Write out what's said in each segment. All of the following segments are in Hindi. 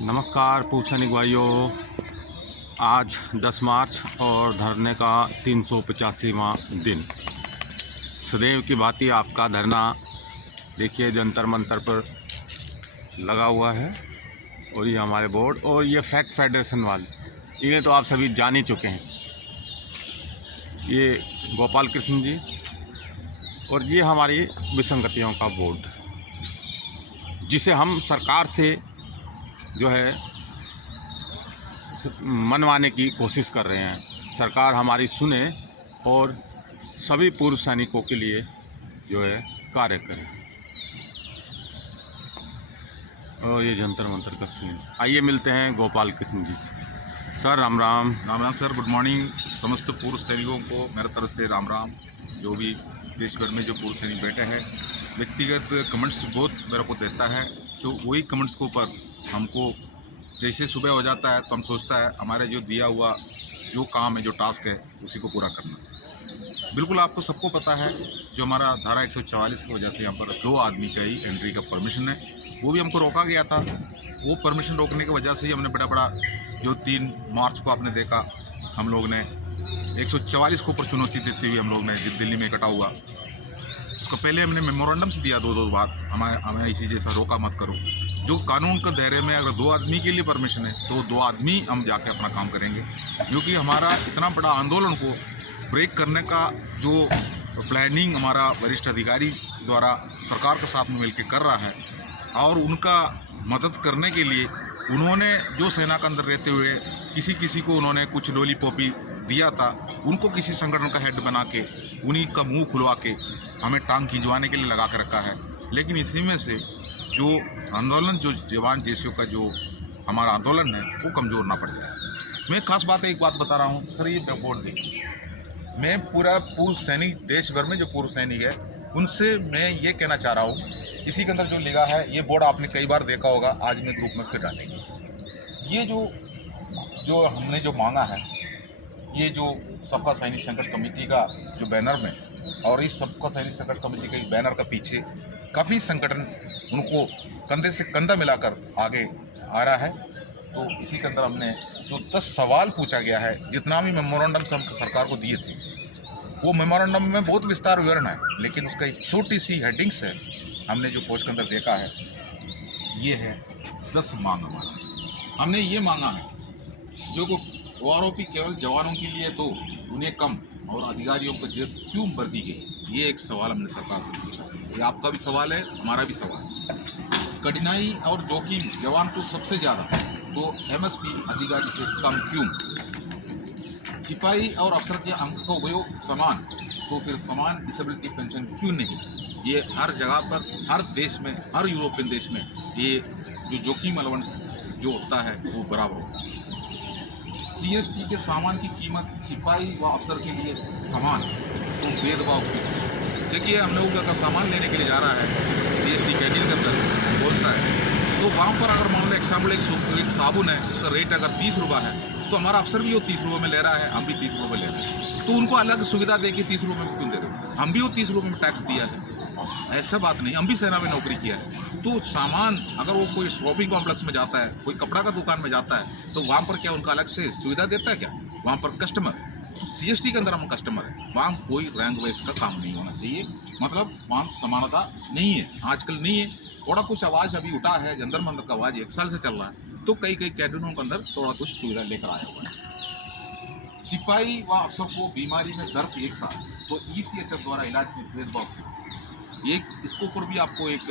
नमस्कार पूर्व सैनिक भाइयों। आज 10 मार्च और धरने का 385वां दिन। सदैव की भांति आपका धरना देखिए जंतर मंतर पर लगा हुआ है। और ये हमारे बोर्ड और ये फैक्ट फेडरेशन वाले, इन्हें तो आप सभी जान ही चुके हैं। ये गोपाल कृष्ण जी और ये हमारी विसंगतियों का बोर्ड, जिसे हम सरकार से जो है मनवाने की कोशिश कर रहे हैं। सरकार हमारी सुने और सभी पूर्व सैनिकों के लिए जो है कार्य करे। और ये जंतर मंतर का सीन। आइए मिलते हैं गोपाल कृष्ण जी से। Sir Ram Ram. Ram Ram sir, good morning. समस्त पूर्व सैनिकों को मेरे तरफ से राम राम। जो भी देश भर में जो पूर्व सैनिक बैठे हैं, व्यक्तिगत कमेंट्स बहुत मेरे को देता है, तो वही कमेंट्स के ऊपर हमको जैसे सुबह हो जाता है तो हम सोचता है हमारे जो दिया हुआ जो काम है, जो टास्क है, उसी को पूरा करना। बिल्कुल आपको सबको पता है, जो हमारा धारा 144 की वजह से यहाँ पर 2 आदमी का ही एंट्री का परमिशन है, वो भी हमको रोका गया था। वो परमिशन रोकने की वजह से ही हमने बड़ा जो 3 मार्च को आपने देखा, हम लोग ने 144 के ऊपर चुनौती देते हुए हम लोग ने दिल्ली में इकट्ठा हुआ। उसको पहले हमने मेमोरेंडम से दिया 2 बार, हमें इसी जैसा रोका मत करो। जो कानून के दायरे में अगर 2 आदमी के लिए परमिशन है तो 2 आदमी हम जाके अपना काम करेंगे, क्योंकि हमारा इतना बड़ा आंदोलन को ब्रेक करने का जो प्लानिंग हमारा वरिष्ठ अधिकारी द्वारा सरकार के साथ में मिलकर कर रहा है, और उनका मदद करने के लिए उन्होंने जो सेना के अंदर रहते हुए किसी को उन्होंने कुछ लॉलीपॉपी दिया था, उनको किसी संगठन का हेड बना के उन्हीं का मुंह खुलवा के हमें टांग खिंचवाने के लिए लगा कर रखा है। लेकिन इसी में से जो आंदोलन, जो जवान जेसीओ का जो हमारा आंदोलन है, वो कमज़ोर ना पड़ जाए। मैं खास बात एक बात बता रहा हूँ सर, ये बोर्ड देखिए, मैं पूरा पूर्व सैनिक देश भर में जो पूर्व सैनिक है उनसे मैं ये कहना चाह रहा हूँ, इसी के अंदर जो लिखा है, ये बोर्ड आपने कई बार देखा होगा, आज मैं ग्रुप में फिर डालेंगे। ये जो हमने जो मांगा है, ये जो सबका सैनिक संघर्ष कमेटी का जो बैनर में, और इस सबका सैनिक संघर्ष कमेटी के बैनर का पीछे काफ़ी संगठन उनको कंधे से कंधा मिलाकर आगे आ रहा है। तो इसी के अंदर हमने जो 10 सवाल पूछा गया है, जितना भी मेमोरेंडम हम सरकार को दिए थे, वो मेमोरेंडम में बहुत विस्तार विवरण है, लेकिन उसका एक छोटी सी हेडिंग्स है। हमने जो फौज के अंदर देखा है, ये है 10 मांग हमारा। हमने ये मांगा है, जो आरोपी केवल जवानों के लिए तो उन्हें कम और अधिकारियों को जेब क्यों भर दी गई, ये एक सवाल हमने सरकार से पूछा। ये आपका भी सवाल है, हमारा भी सवाल है। कठिनाई और जोखिम जवान को सबसे ज़्यादा, तो एमएसपी अधिकारी से कम क्यों? सिपाही और अफसर के अंक का उपयोग समान, तो फिर समान डिसेबिलिटी पेंशन क्यों नहीं? ये हर जगह पर, हर देश में, हर यूरोपियन देश में ये जो जोखिम अलाउंस जो होता है वो बराबर होता है। सीएसटी के सामान की कीमत सिपाही व अफसर के लिए समान, तो भेदभाव क्यों? देखिए, हम लोग अगर सामान लेने के लिए जा रहा है, सीएसटी कैंटीन के अंदर पहुँचता है, तो वहाँ पर अगर मान लो एग्जाम्पल एक साबुन है, उसका रेट अगर 30 रुपये है, तो हमारा अफसर भी वो 30 रुपये में ले रहा है, हम भी 30 रुपये ले रहे हैं, तो उनको अलग सुविधा दे के 30 रुपये में क्यों दे रहे हो? हम भी वो 30 रुपये में टैक्स दिया है, ऐसा बात नहीं। हम भी सेना में नौकरी किया है, तो सामान अगर वो कोई शॉपिंग कॉम्प्लेक्स में जाता है, कोई कपड़ा का दुकान में जाता है, तो वहाँ पर क्या उनका अलग से सुविधा देता है क्या? वहाँ पर कस्टमर, सीएसटी के अंदर हम कस्टमर है, वहाँ कोई रैंक वाइज का काम नहीं होना चाहिए, मतलब वहाँ समानता नहीं है, आजकल नहीं है। थोड़ा कुछ आवाज़ अभी उठा है, जंतर मंतर का आवाज़ 1 साल से चल रहा है, तो कई कैंटीनों के अंदर थोड़ा कुछ सुविधा लेकर आया हुआ है। सिपाही व अफसर को बीमारी में दर्द एक साथ, तो ईसीएचएस द्वारा इलाज में भेदभाव, एक इसके ऊपर भी आपको एक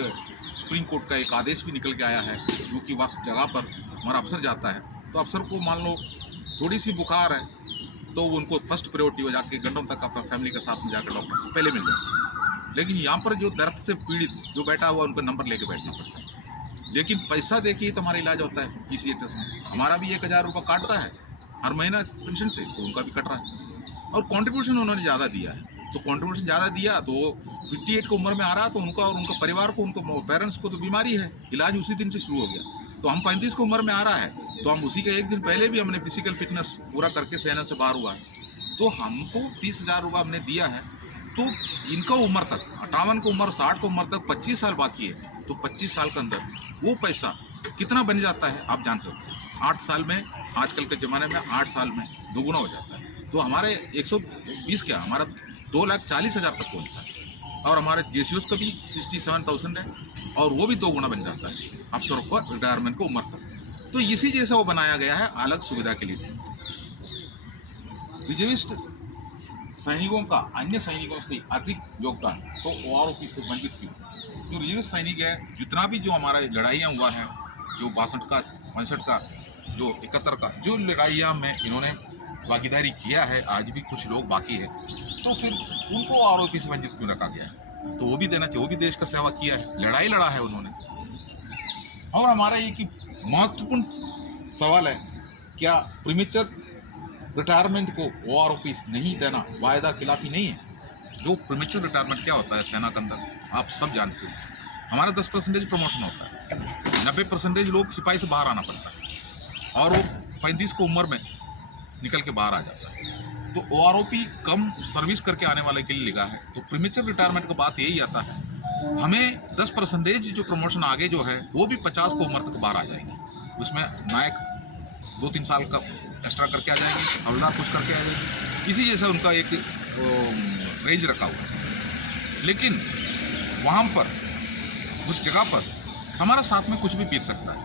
सुप्रीम कोर्ट का एक आदेश भी निकल के आया है, जो कि वह जगह पर हमारा अफसर जाता है, तो अफसर को मान लो थोड़ी सी बुखार है, तो उनको फर्स्ट प्रायोरिटी हो जाके घंटों तक अपना फैमिली के साथ में जाकर डॉक्टर से पहले मिल जाए। लेकिन यहाँ पर जो दर्द से पीड़ित जो बैठा हुआ, उनका नंबर लेके बैठना पड़ता है, लेकिन पैसा देखिए तो हमारा इलाज होता है ईसीएचएस में। हमारा भी 1000 रुपये काटता है हर महीना पेंशन से, तो उनका भी कट रहा है, और कॉन्ट्रीब्यूशन उन्होंने ज़्यादा दिया है, तो कॉन्ट्रीब्यूशन ज़्यादा दिया तो 58 की उम्र में आ रहा, तो उनका और उनका परिवार को, उनको पेरेंट्स को तो बीमारी है, इलाज उसी दिन से शुरू हो गया। तो हम 35 की उम्र में आ रहा है, तो हम उसी के 1 दिन पहले भी हमने फिजिकल फिटनेस पूरा करके सेना से बाहर हुआ है, तो हमको 30,000 रुपये हमने दिया है। तो इनका उम्र तक 58 की उम्र, 60 की उम्र तक 25 साल बाकी है, तो 25 साल के अंदर वो पैसा कितना बन जाता है आप जान सकते हो। 8 साल में, आजकल के ज़माने में 8 साल में दोगुना हो जाता है। तो हमारे 120 क्या, हमारा 2,40,000 तक पहुँचता है। और हमारे JCOs का भी 67,000 है, और वो भी 2 गुना बन जाता है अफसरों का रिटायरमेंट को उम्र तक। तो इसी जैसा वो बनाया गया है अलग सुविधा के लिए। रिजर्विस्ट सैनिकों का अन्य सैनिकों से अधिक योगदान तो OROP से वंचित क्यों? जो रिजर्विस्ट सैनिक है, जितना भी जो हमारा लड़ाइयाँ हुआ है, जो 62 का, 65 का, जो 71 का, जो लड़ाइयाँ में इन्होंने भागीदारी किया है, आज भी कुछ लोग बाकी है, तो फिर उनको OROP से वंचित क्यों रखा गया है? तो वो भी देना चाहिए, वो भी देश का सेवा किया है, लड़ाई लड़ा है उन्होंने। और हमारा एक महत्वपूर्ण सवाल है, क्या प्रीमेच्योर रिटायरमेंट को OROP नहीं देना वायदा खिलाफी नहीं है? जो प्रीमेच्योर रिटायरमेंट क्या होता है सेना के अंदर आप सब जानते हो। हमारा 10% प्रमोशन होता है, 90% लोग सिपाही से बाहर आना पड़ता है, और वो 35 को उम्र में निकल के बाहर आ जाता है। तो OROP कम सर्विस करके आने वाले के लिए लिखा है। तो प्रीमेच्योर रिटायरमेंट का बात यही आता है, हमें 10% जो प्रमोशन आगे जो है वो भी 50 को उम्र तक बाहर आ जाएंगे। उसमें नायक 2-3 साल का एक्स्ट्रा करके आ जाएंगे, हवलदार कुछ करके आ जाएंगे, इसी जैसा उनका एक रेंज रखा हुआ है। लेकिन वहाँ पर, उस जगह पर हमारा साथ में कुछ भी बीत सकता है,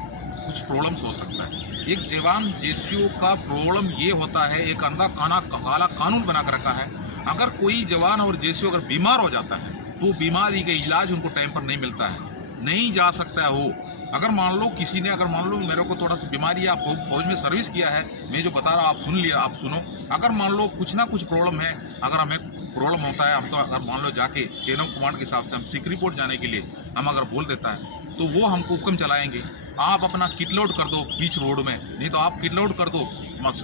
कुछ प्रॉब्लम्स हो सकता है। एक जवान JCO का प्रॉब्लम ये होता है, एक अंधा काला कानून बना कर रखा है, अगर कोई जवान और JCO अगर बीमार हो जाता है तो बीमारी का इलाज उनको टाइम पर नहीं मिलता है, नहीं जा सकता है वो। अगर मान लो किसी ने, अगर मान लो मेरे को थोड़ा सा बीमारी है, आप फौज में सर्विस किया है, मैं जो बता रहा आप सुन लिया, आप सुनो। अगर मान लो कुछ ना कुछ प्रॉब्लम है, अगर हमें प्रॉब्लम होता है, हम तो अगर मान लो जाके चेन ऑफ कमांड के हिसाब से हम सिक रिपोर्ट जाने के लिए हम अगर बोल देता है, तो वो हमको हुक्म चलाएंगे, आप अपना किट लोड कर दो बीच रोड में, नहीं तो आप किट लोड कर दो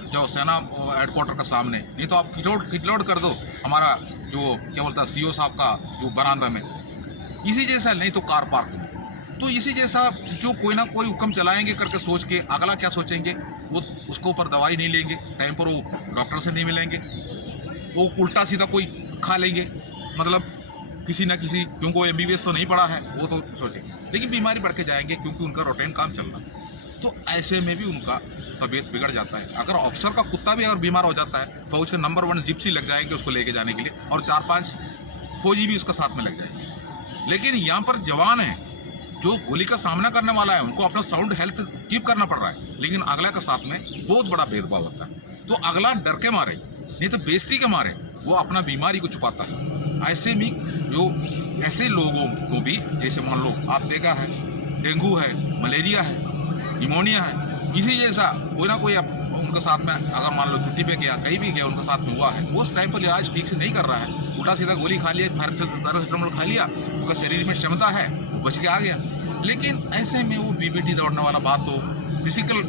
जो सेना हेडक्वार्टर का सामने, नहीं तो आप किट लोड कर दो हमारा जो क्या बोलता है CO साहब का जो बरामदा में, इसी जैसा, नहीं तो कार पार्क में। तो इसी जैसा जो कोई ना कोई हुक्म चलाएंगे करके सोच के अगला क्या सोचेंगे, वो उसके ऊपर दवाई नहीं लेंगे टाइम पर, वो डॉक्टर से नहीं मिलेंगे, वो उल्टा सीधा कोई खा लेंगे, मतलब किसी ना किसी, क्योंकि वो MBBS तो नहीं पढ़ा है, वो तो सोचेंगे, लेकिन बीमारी बढ़ के जाएंगे क्योंकि उनका रूटीन काम चल रहा है। तो ऐसे में भी उनका तबीयत बिगड़ जाता है। अगर ऑफिसर का कुत्ता भी अगर बीमार हो जाता है, फौज के नंबर 1 जिप्सी लग जाएंगे उसको लेके जाने के लिए, और 4-5 फौजी भी उसका साथ में लग जाएंगे। लेकिन यहाँ पर जवान है जो गोली का सामना करने वाला है, उनको अपना साउंड हेल्थ कीप करना पड़ रहा है, लेकिन अगला के साथ में बहुत बड़ा भेदभाव होता है। तो अगला डर के मारे, नहीं तो बेइज्जती के मारे वो अपना बीमारी को छुपाता है। ऐसे में जो ऐसे लोगों को भी, जैसे मान लो आप देखा है डेंगू है, मलेरिया है, निमोनिया है, इसी जैसा कोई ना कोई उनके साथ में, अगर मान लो छुट्टी पे गया, कहीं भी गया, उनके साथ में हुआ है, वो उस टाइम पर इलाज ठीक से नहीं कर रहा है, उल्टा सीधा गोली खा लिया, पैरासिटामोल खा लिया, उनका शरीर में क्षमता है, वो बच के आ गया। लेकिन ऐसे में वो BBT दौड़ने वाला बात हो, फिजिकल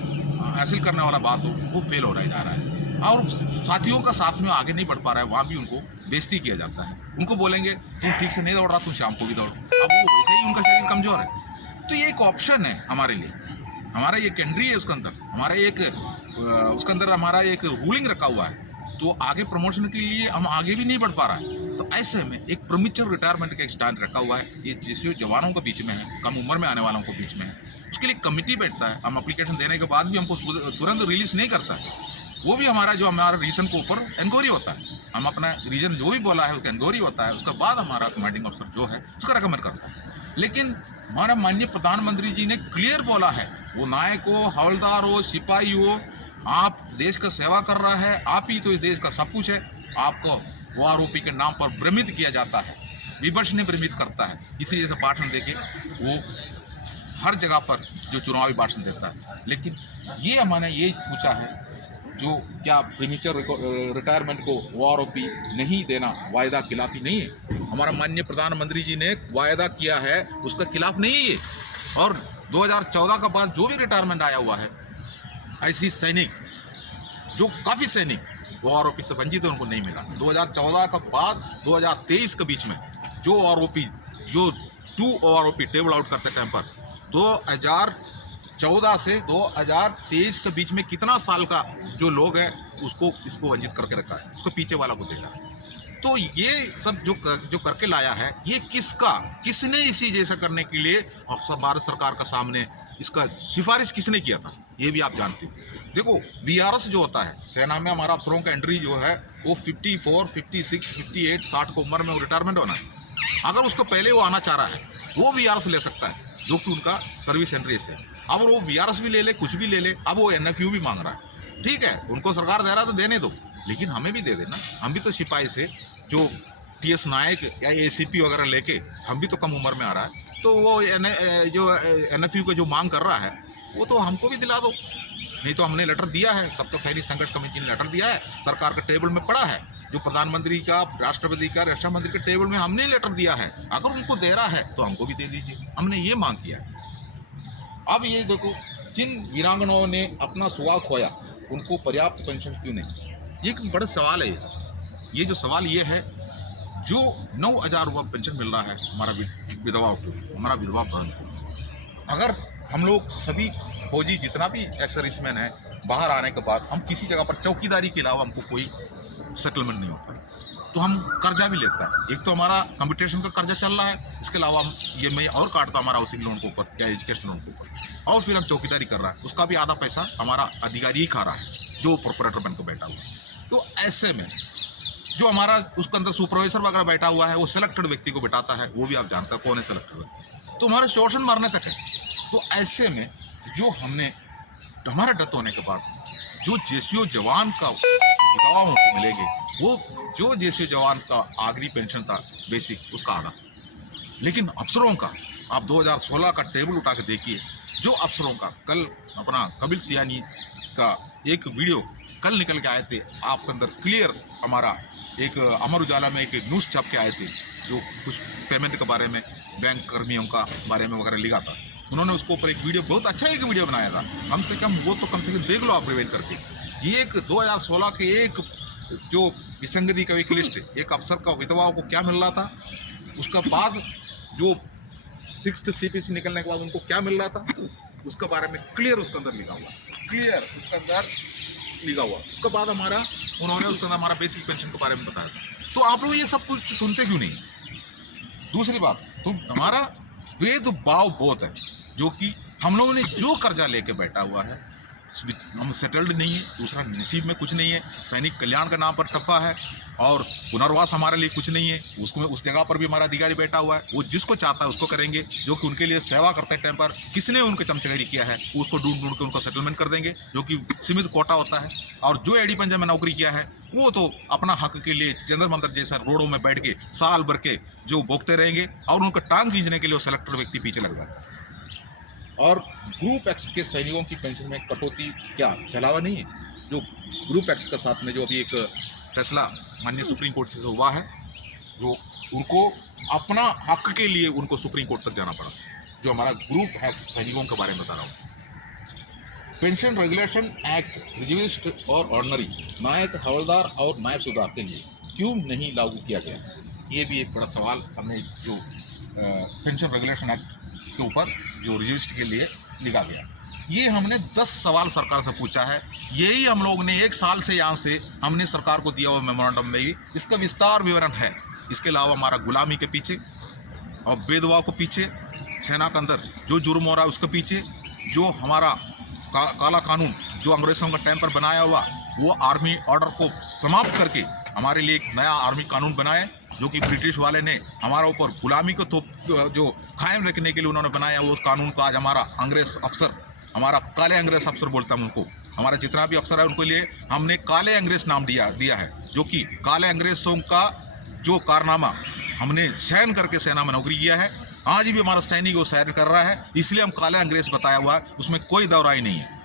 हासिल करने वाला बात हो, वो फेल हो रहा जा रहा है, और साथियों का साथ में आगे नहीं बढ़ पा रहा है, वहाँ भी उनको बेइज्जती किया जाता है। उनको बोलेंगे तुम ठीक से नहीं दौड़ रहा, तुम शाम को भी दौड़ो, अब वो वैसे ही उनका शरीर कमजोर है। तो ये एक ऑप्शन है हमारे लिए, हमारा ये कैंट्री है, उसके अंदर हमारा उसके अंदर हमारा एक रूलिंग रखा हुआ है, तो आगे प्रमोशन के लिए हम आगे भी नहीं बढ़ पा रहा है। तो ऐसे में एक प्रीमेच्योर रिटायरमेंट का एक स्टैंड रखा हुआ है, ये JCO जवानों के बीच में है, कम उम्र में आने वालों के बीच में है। उसके लिए कमिटी बैठता है, हम एप्लीकेशन देने के बाद भी हमको तुरंत रिलीज नहीं करता है, वो भी हमारा रीजन के ऊपर इंक्वायरी होता है, हम अपना रीजन जो भी बोला है उसका इंक्वायरी होता है, उसके बाद हमारा कमांडिंग अफसर जो है उसका रिकमेंड करता है। लेकिन हमारा माननीय प्रधानमंत्री जी ने क्लियर बोला है, वो नायक हो, हवलदार हो, सिपाही हो, आप देश का सेवा कर रहा है, आप ही तो इस देश का सब कुछ है, आपको OROP के नाम पर भ्रमित किया जाता है, विपक्ष ने भ्रमित करता है, इसी जैसे भाषण देके वो हर जगह पर जो चुनावी भाषण देता है। लेकिन ये हमने ये पूछा है, जो क्या प्रीमेच्योर रिटायरमेंट को OROP नहीं देना वायदा खिलाफी नहीं है? हमारा माननीय प्रधानमंत्री जी ने वायदा किया है, उसका खिलाफ नहीं है ये। और 2014 का बाद जो भी रिटायरमेंट आया हुआ है, ऐसी सैनिक जो काफ़ी सैनिक OROP से वंचित है, उनको नहीं मिला। 2014 का बाद 2023 के बीच में जो टू OROP टेबल आउट करते टाइम पर 2014 से 2023 के बीच में कितना साल का जो लोग हैं इसको वंचित करके रखा है, उसको पीछे वाला को देखा है। तो ये सब जो करके लाया है, ये किसने इसी जैसा करने के लिए भारत सरकार का सामने इसका सिफारिश किसने किया था, ये भी आप जानते हो। देखो वीआरएस जो होता है, सेना में हमारा अफसरों का एंट्री जो है वो 54, 56, 58, 60 को उम्र में वो रिटायरमेंट होना है। अगर उसको पहले वो आना चाह रहा है, वो वीआरएस ले सकता है, जो कि उनका सर्विस एंट्री है। अब वो वीआरएस भी ले ले, कुछ भी ले ले, अब वो एनएफयू भी मांग रहा है। ठीक है, उनको सरकार दे रहा है तो देने दो, लेकिन हमें भी दे देना। हम भी तो सिपाही से जो टीएस नायक या एसीपी वगैरह लेके, हम भी तो कम उम्र में आ रहा है, तो वो जो एनएफयू का जो मांग कर रहा है वो तो हमको भी दिला दो। नहीं तो हमने लेटर दिया है, सबका सैनिक संघर्ष कमेटी ने लेटर दिया है, सरकार के टेबल में पड़ा है, जो प्रधानमंत्री का, राष्ट्रपति का, रक्षा मंत्री के टेबल में हमने लेटर दिया है। अगर उनको दे रहा है तो हमको भी दे दीजिए, हमने ये मांग किया है। अब ये देखो, जिन वीरांगनाओं ने अपना सुहाग खोया उनको पर्याप्त पेंशन क्यों नहीं, ये एक बड़ा सवाल है। ये सब ये जो सवाल ये है, जो 9,000 रुपये पेंशन मिल रहा है हमारा विधवाओं को, हमारा विधवा बहन को, अगर हम लोग सभी फौजी जितना भी एक्स सर्विसमैन है, बाहर आने के बाद हम किसी जगह पर चौकीदारी के अलावा हमको कोई सेटलमेंट नहीं होता, तो हम कर्जा भी लेता है। एक तो हमारा कंप्यूटेशन का कर्जा चल रहा है, इसके अलावा हम EMI और काटता हमारा हाउसिंग लोन के ऊपर या एजुकेशन लोन के ऊपर, और फिर हम चौकीदारी कर रहा है, उसका भी आधा पैसा हमारा अधिकारी ही खा रहा है, जो प्रोपरेटर बनकर बैठा हुआ है। तो ऐसे में जो हमारा उसके अंदर सुपरवाइजर वगैरह बैठा हुआ है, वो सिलेक्टेड व्यक्ति को बैठाता है, वो भी आप जानते हैं कौन है सिलेक्टेड, तो हमारे शोषण मारने तक है। तो ऐसे में जो हमने हमारे डेथ होने के बाद जो जेसीओ जवान का विधवाओं को मिलेंगे, वो जो जेसीओ जवान का आखिरी पेंशन था बेसिक, उसका आधा। लेकिन अफसरों का आप 2016 का टेबल उठा के देखिए, जो अफसरों का, कल अपना कपिल सियानी का एक वीडियो कल निकल के आए थे, आपके अंदर क्लियर हमारा एक अमर उजाला में एक न्यूज़ छप के आए थे, जो कुछ पेमेंट के बारे में, बैंक कर्मियों का बारे में वगैरह लिखा था। उन्होंने उसके ऊपर एक वीडियो, बहुत अच्छा एक वीडियो बनाया था, कम से कम वो तो कम से कम देख लो आप रिवाइंड करके। ये एक 2016 के एक जो विसंगति का एक लिस्ट, एक अफसर का विधवाओं को क्या मिल रहा था, उसका बाद जो 6th CPC निकलने के बाद उनको क्या मिल रहा था, उसके बारे में क्लियर उसके अंदर लिखा हुआ, क्लियर उसके अंदर लिखा हुआ। उसके बाद उन्होंने उसके अंदर हमारा बेसिक पेंशन के बारे में बताया था। तो आप लोग ये सब कुछ सुनते क्यों नहीं? दूसरी बात, तो हमारा भेदभाव बहुत है, जो कि हम लोगों ने जो कर्जा लेके बैठा हुआ है, हम सेटल्ड नहीं है, दूसरा नसीब में कुछ नहीं है, सैनिक कल्याण का नाम पर ठप्पा है, और पुनर्वास हमारे लिए कुछ नहीं है, उसको उस जगह पर भी हमारा अधिकारी बैठा हुआ है, वो जिसको चाहता है उसको करेंगे, जो कि उनके लिए सेवा करते हैं टाइम पर किसने उनके चमचगिरी किया है उसको ढूंढ के उनको सेटलमेंट कर देंगे, जो कि सीमित कोटा होता है। और जो एडी पंजाब में नौकरी किया है वो तो अपना हक के लिए जंतर मंतर जैसा रोडों में बैठ के साल भर के जो भोगते रहेंगे, और उनका टांग खींचने के लिए वो सेलेक्टेड व्यक्ति पीछे लग जाता है। और ग्रुप एक्स के सैनिकों की पेंशन में कटौती क्या चलावा नहीं है? जो ग्रुप एक्स के साथ में जो अभी एक फैसला माननीय सुप्रीम कोर्ट से हुआ है, जो उनको अपना हक के लिए उनको सुप्रीम कोर्ट तक जाना पड़ा, जो हमारा ग्रुप एक्स सैनिकों के बारे में बता रहा हूँ। पेंशन रेगुलेशन एक्ट रिजर्विस्ट और ऑर्डनरी नायक, हवलदार और नायब सूबेदार के लिए क्यों नहीं लागू किया गया? ये भी एक बड़ा सवाल हमने जो पेंशन रेगुलेशन एक्ट के ऊपर जो रिजर्विस्ट के लिए लिखा गया, ये हमने 10 सवाल सरकार से पूछा है। यही हम लोग ने 1 साल से यहाँ से हमने सरकार को दिया हुआ मेमोरेंडम में भी इसका विस्तार विवरण है। इसके अलावा हमारा गुलामी के पीछे और भेदभाव के पीछे, सेना के अंदर जो जुर्म हो रहा है उसके पीछे, जो हमारा काला कानून जो अंग्रेज़ों का टाइम पर बनाया हुआ, वो आर्मी ऑर्डर को समाप्त करके हमारे लिए एक नया आर्मी कानून बनाए, जो कि ब्रिटिश वाले ने हमारा ऊपर गुलामी को तो जो कायम रखने के लिए उन्होंने बनाया, वो उस कानून को आज हमारा अंग्रेज़ अफसर, हमारा काले अंग्रेज़ अफसर बोलता है उनको, हमारा जितना भी अफसर है उनके लिए हमने काले अंग्रेज़ नाम दिया है, जो कि काले अंग्रेज़ों का जो कारनामा हमने सहन करके सेना में नौकरी किया है, आज भी हमारा सैनिक वो सहन कर रहा है, इसलिए हम काले अंग्रेज़ बताया हुआ है, उसमें कोई दौराई नहीं है।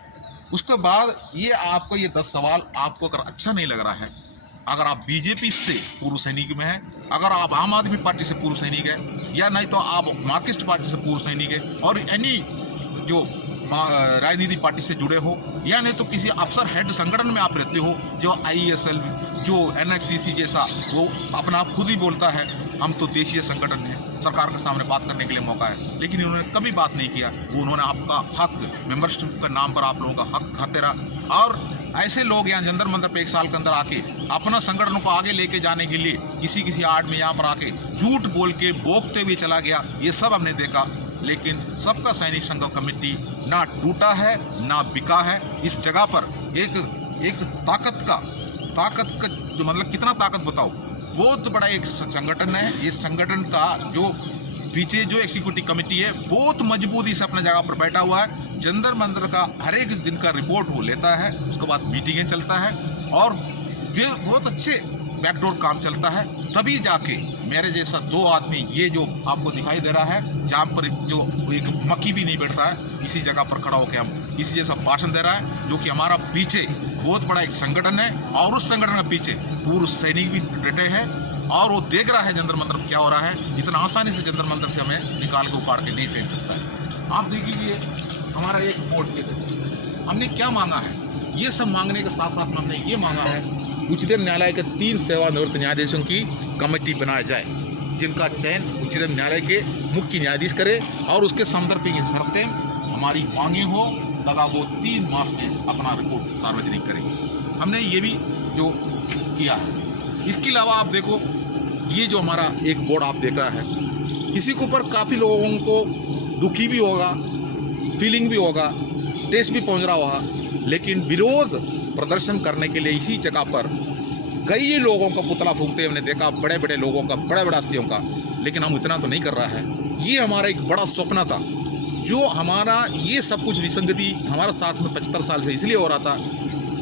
उसके बाद ये आपको ये 10 सवाल आपको अगर अच्छा नहीं लग रहा है, अगर आप बीजेपी से पूर्व सैनिक में हैं, अगर आप आम आदमी पार्टी से पूर्व सैनिक हैं, या नहीं तो आप मार्क्सिस्ट पार्टी से पूर्व सैनिक है, और एनी जो राजनीतिक पार्टी से जुड़े हो, या नहीं तो किसी अफसर हेड संगठन में आप रहते हो, जो ISL, जो NHCC जैसा वो अपना आप खुद ही बोलता है हम तो देशीय संगठन है, सरकार के सामने बात करने के लिए मौका है, लेकिन इन्होंने कभी बात नहीं किया। वो उन्होंने आपका हक, मेंबरशिप के नाम पर आप लोगों का हक खाते रहा, और ऐसे लोग यहाँ जंतर मंतर पे 1 साल के अंदर आके अपना संगठन को आगे लेके जाने के लिए किसी आड़ में यहाँ पर आके झूठ बोल के बोकते हुए चला गया। ये सब हमने देखा। लेकिन सबका सैनिक संघ कमेटी ना टूटा है ना बिका है। इस जगह पर एक ताकत का जो मतलब कितना ताकत बताओ, बहुत बड़ा एक संगठन है। ये संगठन का जो पीछे जो एग्जीक्यूटिव कमेटी है बहुत मजबूती से अपने जगह पर बैठा हुआ है। जंतर मंतर का हर एक दिन का रिपोर्ट वो लेता है, उसके बाद मीटिंगें चलता है और ये बहुत अच्छे बैकडोर काम चलता है। तभी जाके मेरे जैसा दो आदमी, ये जो आपको दिखाई दे रहा है जहाँ पर जो एक मक्खी भी नहीं बैठ रहा है, इसी जगह पर खड़ा होकर हम इसी जैसा भाषण दे रहा है, जो कि हमारा पीछे बहुत बड़ा एक संगठन है और उस संगठन के पीछे पूर्व सैनिक भी डटे हैं और वो देख रहा है जंतर मंतर क्या हो रहा है। इतना आसानी से जंतर मंतर से हमें निकाल के उपाड़ के नहीं फेंक सकता है। आप देखिए हमारा एक वोट के हमने क्या मांगा है, ये सब मांगने के साथ साथ में हमने ये मांगा है उच्चतम न्यायालय के 3 सेवानिवृत्त न्यायाधीशों की कमेटी बनाया जाए, जिनका चयन उच्चतम न्यायालय के मुख्य न्यायाधीश करे और उसके संदर्भ की शर्तें हमारी मांगी हो तथा वो 3 मास में अपना रिपोर्ट सार्वजनिक करेंगे। हमने ये भी जो किया है। इसके अलावा आप देखो ये जो हमारा एक बोर्ड आप देख रहा है, इसी के ऊपर काफ़ी लोगों को दुखी भी होगा, फीलिंग भी होगा, टेस्ट भी पहुंच रहा होगा, लेकिन विरोध प्रदर्शन करने के लिए इसी जगह पर कई लोगों का पुतला फूंकते हमने देखा, बड़े बड़े लोगों का, बड़े बड़े हस्तियों का, लेकिन हम इतना तो नहीं कर रहा है। ये हमारा एक बड़ा स्वप्न था, जो हमारा ये सब कुछ विसंगति हमारे साथ में 75 साल से इसलिए हो रहा था।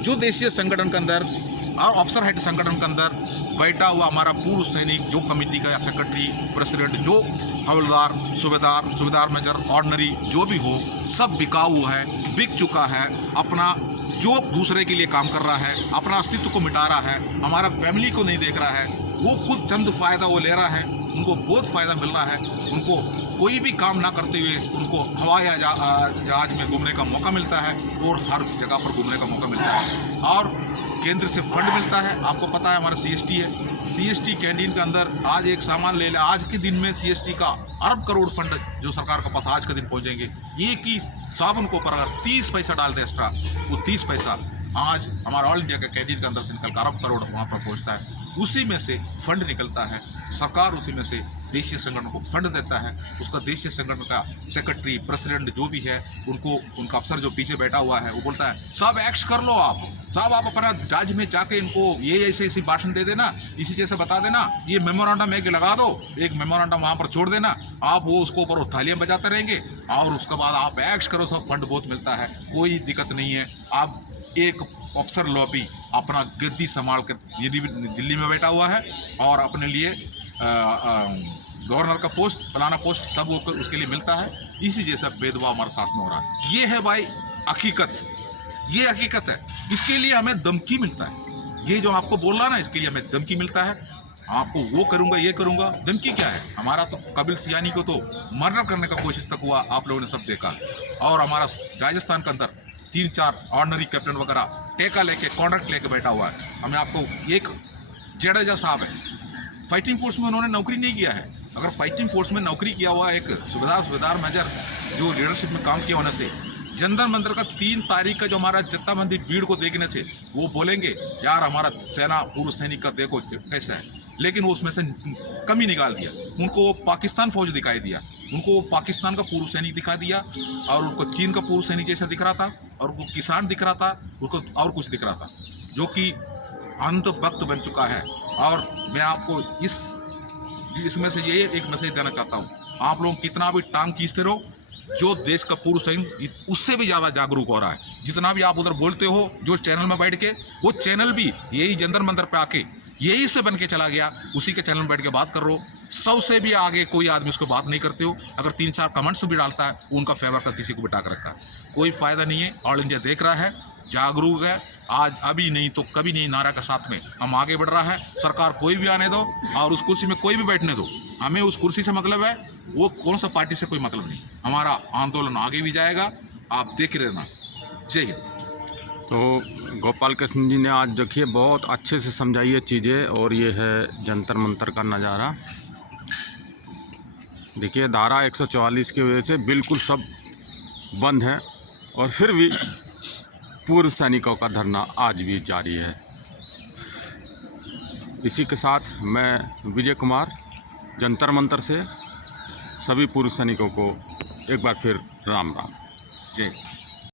जो देशीय संगठन के अंदर और अफसर हेड संगठन के अंदर बैठा हुआ हमारा पूर्व सैनिक जो कमेटी का सेक्रेटरी, प्रेसिडेंट, जो हवलदार, सूबेदार मेजर, ऑर्डिनरी जो भी हो, सब बिकाऊ है, बिक चुका है, अपना जो दूसरे के लिए काम कर रहा है, अपना अस्तित्व को मिटा रहा है, हमारा फैमिली को नहीं देख रहा है, वो खुद चंद फ़ायदा वो ले रहा है, उनको बहुत फ़ायदा मिल रहा है, उनको कोई भी काम ना करते हुए उनको हवाई जहाज में घूमने का मौका मिलता है और हर जगह पर घूमने का मौका मिलता है और केंद्र से फंड मिलता है। आपको पता है हमारा CST है, CST कैंटीन के अंदर आज एक सामान ले ले, आज के दिन में CST का अरब करोड़ फंड जो सरकार के पास आज के दिन पहुंचेंगे। ये कि साबुन को ऊपर अगर 30 पैसा डालते एक्स्ट्रा, वो 30 पैसा आज हमारा ऑल इंडिया के कैंटीन के अंदर से निकल कर अरब करोड़ वहाँ पर पहुँचता है। उसी में से फंड निकलता है, सरकार उसी में से देशीय संगठन को फंड देता है। उसका देशीय संगठन का सेक्रेटरी, प्रेसिडेंट जो भी है, उनको उनका अफसर जो पीछे बैठा हुआ है वो बोलता है सब एक्ट कर लो आप, सब आप अपना राज्य में जाके इनको ये ऐसे भाषण दे देना, इसी जैसे बता देना, ये मेमोरेंडम एक लगा दो, एक मेमोरेंडम वहाँ पर छोड़ देना, आप वो उसको ऊपर थालियाँ बजाते रहेंगे और उसके बाद आप एक्ट करो, सब फंड बहुत मिलता है, कोई दिक्कत नहीं है। आप एक अफसर लॉबी अपना गद्दी संभाल कर यदि दिल्ली में बैठा हुआ है और अपने लिए गवर्नर का पोस्ट, फलाना पोस्ट सब वो उसके लिए मिलता है, इसी जैसा भेदभाव हमारे साथ में हो रहा है। ये है भाई हकीकत, ये हकीकत है। इसके लिए हमें धमकी मिलता है, ये जो आपको बोल रहा ना, इसके लिए हमें धमकी मिलता है, आपको वो करूंगा ये करूंगा। धमकी क्या है? हमारा तो कपिल सियानी को तो मर्डर करने का कोशिश तक हुआ, आप लोगों ने सब देखा। और हमारा राजस्थान के अंदर 3-4 ऑर्डिनरी कैप्टन वगैरह टेका लेके, कॉन्ट्रैक्ट लेके बैठा हुआ है। हमें आपको एक जडेजा साहब है, फाइटिंग फोर्स में उन्होंने नौकरी नहीं किया है। अगर फाइटिंग फोर्स में नौकरी किया हुआ एक सूबेदार मेजर जो लीडरशिप में काम किया होने से, जंतर मंतर का 3 तारीख का जो हमारा जत्थाबंदी भीड़ को देखने से वो बोलेंगे यार हमारा सेना पूर्व सैनिक का देखो कैसा है, लेकिन वो उसमें से कमी निकाल दिया। उनको वो पाकिस्तान फौज दिखाई दिया, उनको वो पाकिस्तान का पूर्व सैनिक दिखा दिया और उनको चीन का पूर्व सैनिक जैसा दिख रहा था और उनको किसान दिख रहा था, उनको और कुछ दिख रहा था, जो कि अंधभक्त बन चुका है। और मैं आपको इसमें से ये एक मैसेज देना चाहता हूँ, आप लोग कितना भी टांग खींचते रहो, जो देश का पूर्व सैनिक उससे भी ज़्यादा जागरूक हो रहा है। जितना भी आप उधर बोलते हो जो चैनल में बैठ के, वो चैनल भी यही जंतर मंतर पे आके यही से बन के चला गया, उसी के चैनल में बैठ के बात कर रहे हो। 100 से भी आगे कोई आदमी उसको बात नहीं करते हो। अगर 3-4 कमेंट्स भी डालता है, उनका फेवर का किसी को बिठा कर रखा है, कोई फ़ायदा नहीं है। ऑल इंडिया देख रहा है, जागरूक है, आज अभी नहीं तो कभी नहीं नारा के साथ में हम आगे बढ़ रहा है। सरकार कोई भी आने दो और उस कुर्सी में कोई भी बैठने दो, हमें उस कुर्सी से मतलब है, वो कौन सा पार्टी से कोई मतलब नहीं। हमारा आंदोलन आगे भी जाएगा, आप देख रहना। जय हिंद। तो गोपाल कृष्ण जी ने आज देखिए बहुत अच्छे से समझाई है चीज़ें, और ये है जंतर मंतर का नज़ारा। देखिए धारा 144 की वजह से बिल्कुल सब बंद है और फिर भी पूर्व सैनिकों का धरना आज भी जारी है। इसी के साथ मैं विजय कुमार जंतर मंतर से सभी पूर्व सैनिकों को एक बार फिर राम राम। जय